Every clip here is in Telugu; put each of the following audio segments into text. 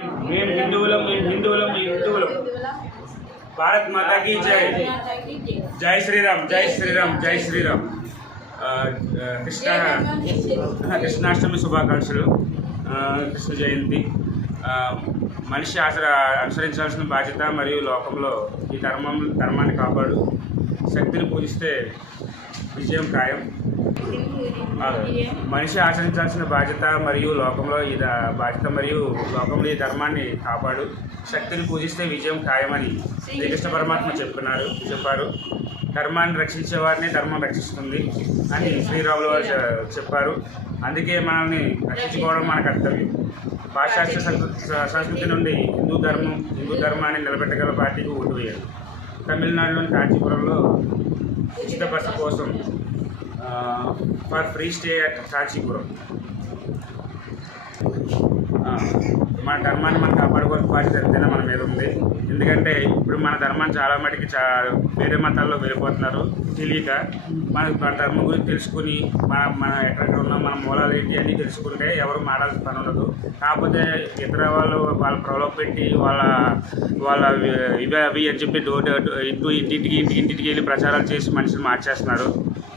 మేము హిందువులం భారత్ మాతా की జై జై శ్రీరామ్ జై శ్రీరామ్ జై శ్రీరామ్ కృష్ణాష్టమి శుభాకాంక్షలు. కృష్ణ జయంతి. మనిషి అనుసరించాల్సిన బాధ్యత మరియు లోకంలో ఈ ధర్మాన్ని కాపాడు. శక్తిని పూజిస్తే విజయం ఖాయం. మనిషి ఆచరించాల్సిన బాధ్యత మరియు లోకంలో ఈ లోకంలో ఈ ధర్మాన్ని కాపాడు. శక్తిని పూజిస్తే విజయం ఖాయమని శ్రీకృష్ణ పరమాత్మ చెప్పారు. ధర్మాన్ని రక్షించే వారిని ధర్మం రక్షిస్తుంది అని శ్రీరాములు వారు చెప్పారు. అందుకే మనల్ని రక్షించుకోవడం మన కర్తవ్యం. పాశ్చాత్య సంస్కృతి నుండి హిందూ ధర్మాన్ని నిలబెట్టగల పార్టీకి ఓటు వేయాలి. తమిళనాడులోని కాంచీపురంలో ఉచిత బస్సు కోసం for free stay at Kanchipuram. మన ధర్మాన్ని మనం కాపాడుకోవాల్సిన బాధ్యత ఎంతైనా మన మీద ఉంది. ఎందుకంటే ఇప్పుడు మన ధర్మాన్ని చాలా మటుకి వేరే మతాల్లో వెళ్ళిపోతున్నారు. తెలియక మన ధర్మం గురించి తెలుసుకుని మన ఎక్కడెక్కడ ఉన్నాం, మన మూలాలు ఏంటి అన్నీ తెలుసుకుంటే ఎవరు మాడాల్సిన పని ఉండదు. కాకపోతే ఇతర వాళ్ళ ప్రలోభ పెట్టి వాళ్ళ ఇవి అని చెప్పి ఇంటింటికి వెళ్ళి ప్రచారాలు చేసి మనుషులు మార్చేస్తున్నారు.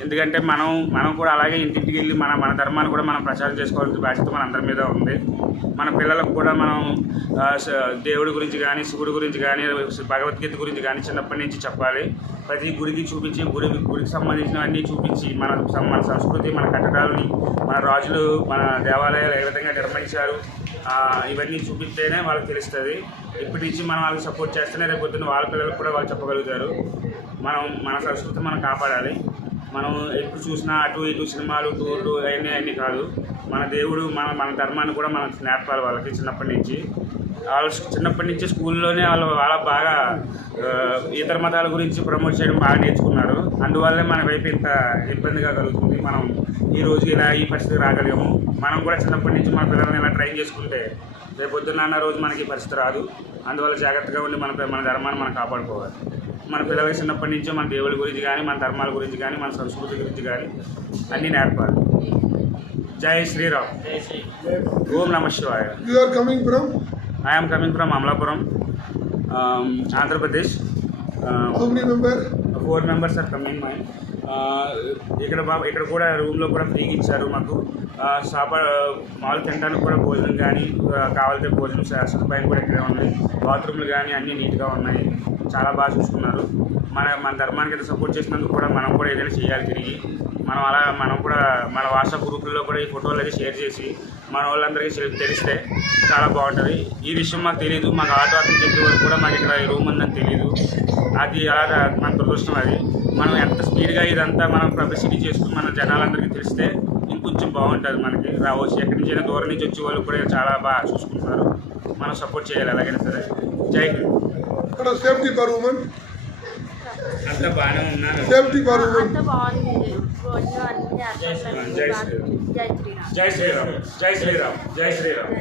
ఎందుకంటే మనం కూడా అలాగే ఇంటింటికి వెళ్ళి మన ధర్మాన్ని కూడా మనం ప్రచారం చేసుకోవాల్సిన బాధ్యత మన అందరి మీద ఉంది. మన పిల్లలకు కూడా మనం దేవుడి గురించి కానీ, శివుడి గురించి కానీ, భగవద్గీత గురించి కానీ చిన్నప్పటి నుంచి చెప్పాలి. ప్రతి గుడికి చూపించి గుడికి సంబంధించినవన్నీ చూపించి మన సంస్కృతి, మన కట్టడాలని, మన రాజులు, మన దేవాలయాలు ఏ విధంగా నిర్మించారు ఇవన్నీ చూపిస్తేనే వాళ్ళకి తెలుస్తుంది. ఇప్పటి నుంచి మనం వాళ్ళకి సపోర్ట్ చేస్తేనే రేపు పొద్దున్న వాళ్ళ పిల్లలకు కూడా వాళ్ళు చెప్పగలుగుతారు. మన సంస్కృతి మనం కాపాడాలి. మనం ఎప్పుడు చూసినా అటు ఇటు సినిమాలు టూర్లు అవన్నీ కాదు. మన దేవుడు మన ధర్మాన్ని కూడా మనం నేర్పాలి వాళ్ళకి చిన్నప్పటి నుంచి స్కూల్లోనే వాళ్ళ బాగా ఇతర మతాల గురించి ప్రమోట్ చేయడం బాగా నేర్చుకున్నారు. అందువల్లే మన వైపు ఇంత ఇబ్బందిగా కలుగుతుంది. మనం ఈ రోజు ఈ పరిస్థితికి రాగలిగాము. మనం కూడా చిన్నప్పటి నుంచి మన పిల్లల్ని ఇలా ట్రైన్ చేసుకుంటే రేపు పొద్దున్న రోజు మనకి పరిస్థితి రాదు. అందువల్ల జాగ్రత్తగా ఉండి మన ధర్మాన్ని మనం కాపాడుకోవాలి. మన పిల్లలకి చిన్నప్పటి నుంచో మన దేవుడి గురించి కానీ, మన ధర్మాల గురించి కానీ, మన సంస్కృతి గురించి కానీ అన్నీ నేర్పాలి. జై శ్రీరామ్. ఓం నమ శివాయ. I am coming from Amlapuram, Andhra Pradesh. How many members? 4 members are coming. ఇక్కడ కూడా రూమ్లో కూడా ఫ్రీగా ఇచ్చారు మాకు. మామూలు తినడానికి కూడా భోజనం కానీ, కావాలంటే భోజనం సదుపాయం కూడా ఇక్కడే ఉంది. బాత్రూమ్లు కానీ అన్నీ నీట్గా ఉన్నాయి. చాలా బాగా చూసుకున్నారు. మన ధర్మానికి అయితే సపోర్ట్ చేసినందుకు కూడా మనం కూడా ఏదైనా చేయాలి తిరిగి. మనం కూడా మన వాట్సాప్ గ్రూపుల్లో కూడా ఈ ఫోటోలు అయితే షేర్ చేసి మన వాళ్ళందరికీ తెలిస్తే చాలా బాగుంటుంది. ఈ విషయం మాకు తెలియదు. మాకు ఆటో అతను చెప్పే వరకు కూడా మాకు ఇక్కడ ఈ రూమ్ ఉందని తెలియదు. అది అలాగా మన దురదృష్టం. అది మనం ఎంత స్పీడ్గా ఇదంతా మనం పబ్లిసిటీ చేసుకుని మన జనాలందరికీ తెలిస్తే ఇంకొంచెం బాగుంటుంది. మనకి రావచ్చు ఎక్కడి నుంచి అయినా దూరం నుంచి వచ్చే వాళ్ళు కూడా చాలా బాగా చూసుకుంటున్నారు. మనం సపోర్ట్ చేయాలి ఎలాగైనా సరే. జై హింద్. అంతా బాగానే ఉన్నారు. జై శ్రీరామ్. జై శ్రీరామ్. జై శ్రీరామ్. జై శ్రీరామ్.